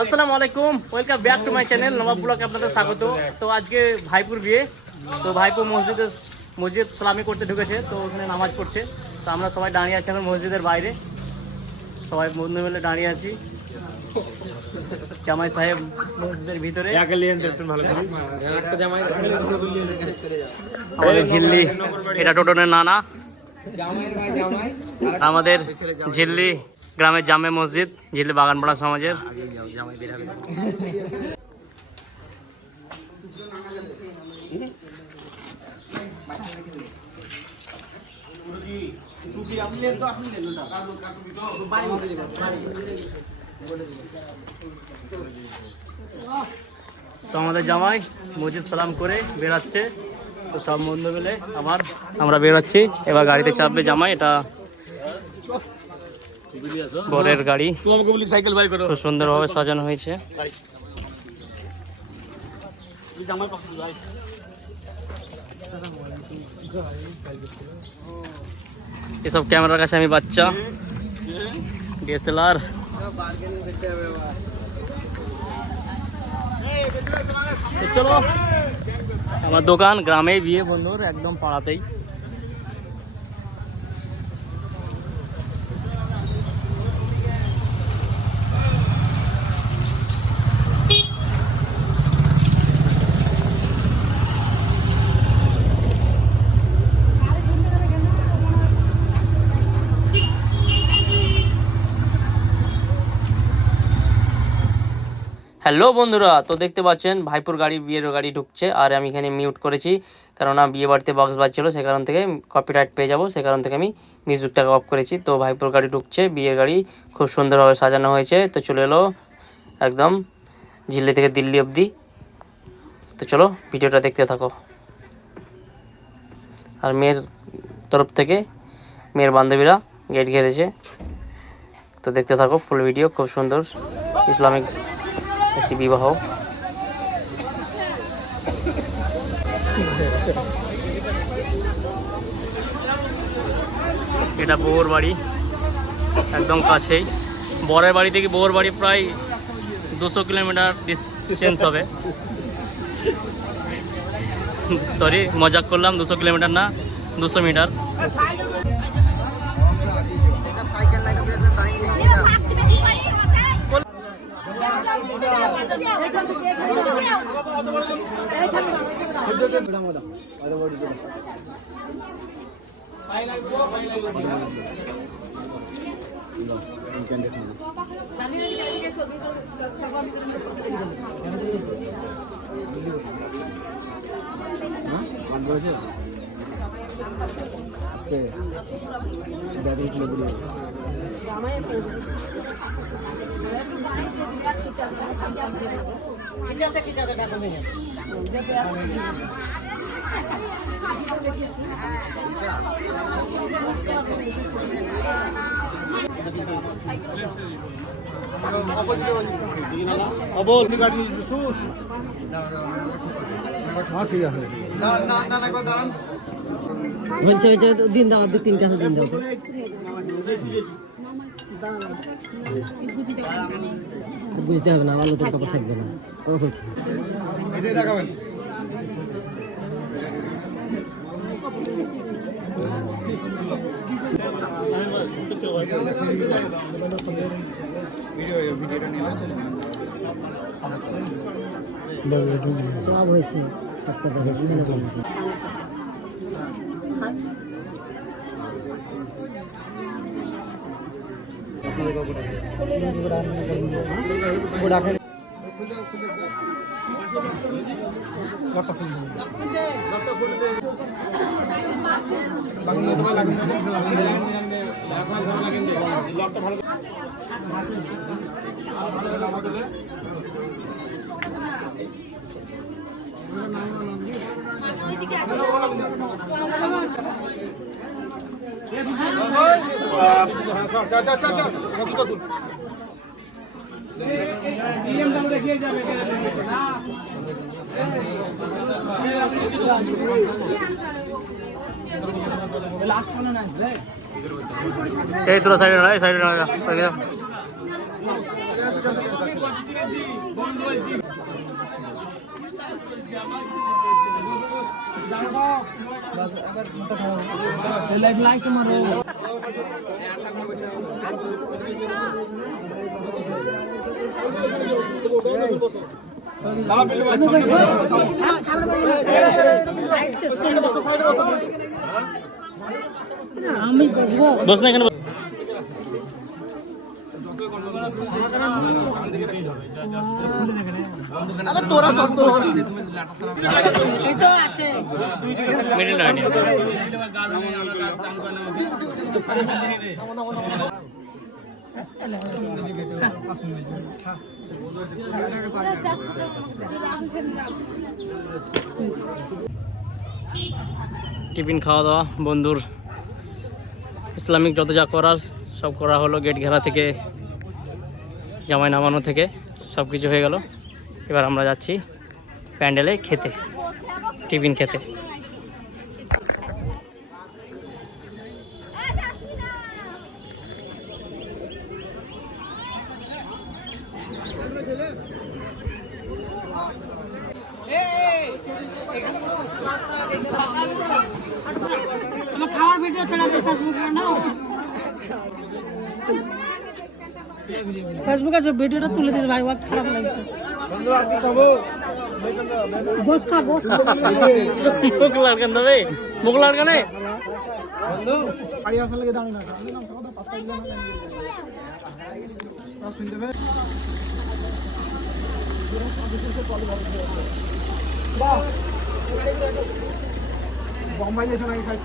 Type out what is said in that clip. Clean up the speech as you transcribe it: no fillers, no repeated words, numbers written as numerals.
আসসালামু আলাইকুম, welcome back to my channel Nawab ব্লগে আপনাদের স্বাগত। তো আজকে ভাইপুর বিয়ে, তো ভাইপো মসজিদ সালামি করতে ঢুকেছে, তো ওখানে নামাজ পড়ছে। তো আমরা সবাই দাঁড়িয়ে আছি এখন মসজিদের বাইরে, সবাই বন্ধু মিলে দাঁড়িয়ে আছি। জামাই সাহেব মসজিদের ভিতরে, আমাদের ঝিল্লি, এটা টোটনের নানা, আমাদের ঝিল্লি গ্রামের জামে মসজিদ, ঝিল্লি বাগানপাড়া সমাজের। তো আমাদের জামাই মসজিদ সালাম করে বেরাচ্ছে, তো সব বন্ধু মিলে আবার আমরা বেরোচ্ছি। এবার গাড়িতে চাপবে জামাই, এটা বরের গাড়ি, খুব সুন্দরভাবে সাজানো হয়েছে। এসব ক্যামেরার কাছে আমি বাচ্চা, ডিএসএলআর। চলো, আমার দোকান গ্রামে, বিয়ে বন্ধুর একদম পাড়াতেই। হ্যালো বন্ধুরা, তো দেখতে পাচ্ছেন ভাইপুর গাড়ি, বিয়ের গাড়ি ঢুকছে। আর আমি এখানে মিউট করেছি, কারণ বিয়ে বাড়িতে বক্স বাজছিল, সে কারণ থেকে কপিরাইট পেয়ে যাবো, সে কারণ থেকে আমি মিউজিকটাকে অফ করেছি। তো ভাইপুর গাড়ি ঢুকছে, বিয়ের গাড়ি খুব সুন্দরভাবে সাজানো হয়েছে। তো চলে এলো একদম ঝিল্লি থেকে দিল্লি অবধি। তো চলো ভিডিওটা দেখতে থাকো। আর মেয়ের তরফ থেকে মেয়ের বান্ধবীরা গেট ঘেরেছে, তো দেখতে থাকো ফুল ভিডিও। খুব সুন্দর ইসলামিক একটি বিবাহ। এটা বউর বাড়ি, একদম কাছেই। বরের বাড়ি থেকে বউর বাড়ি প্রায় 200 কিলোমিটার ডিস্টেন্স হবে। সরি, মজাক করলাম, 200 কিলোমিটার না, 200 মিটার। দিন দাও, 3টা দিন দাও। বুঝতে হবে না, আলো তোর কাপড় থাকবে না। সব হয়েছে এই তোরা সাইডে না, সাইডে না। আমি বসবো বস না এখানে তোরা সত্য এই তো আছে মিডিল লাইনে টিফিন খাওয়া দাওয়া বন্ধুর ইসলামিক যত যা করার সব করা হলো, গেট ঘেরা থেকে জামাই নামানো থেকে সব কিছু হয়ে গেল। এবার আমরা যাচ্ছি প্যান্ডেলে খেতে, টিফিন খেতে। আমার খাওয়ার ভিডিও ছেড়ে আছে ফেসবুকে না, ফেসবুকে যে ভিডিওটা তুলে দিয়েছে ভাই, ওর খারাপ লাগছে। গোস খা মুখ লাড়কান দাদা, মুখ লাড়কানে বাড়ি আসার লাগে দাঁড়িয়ে না বম্বাই লেশন আগে খাই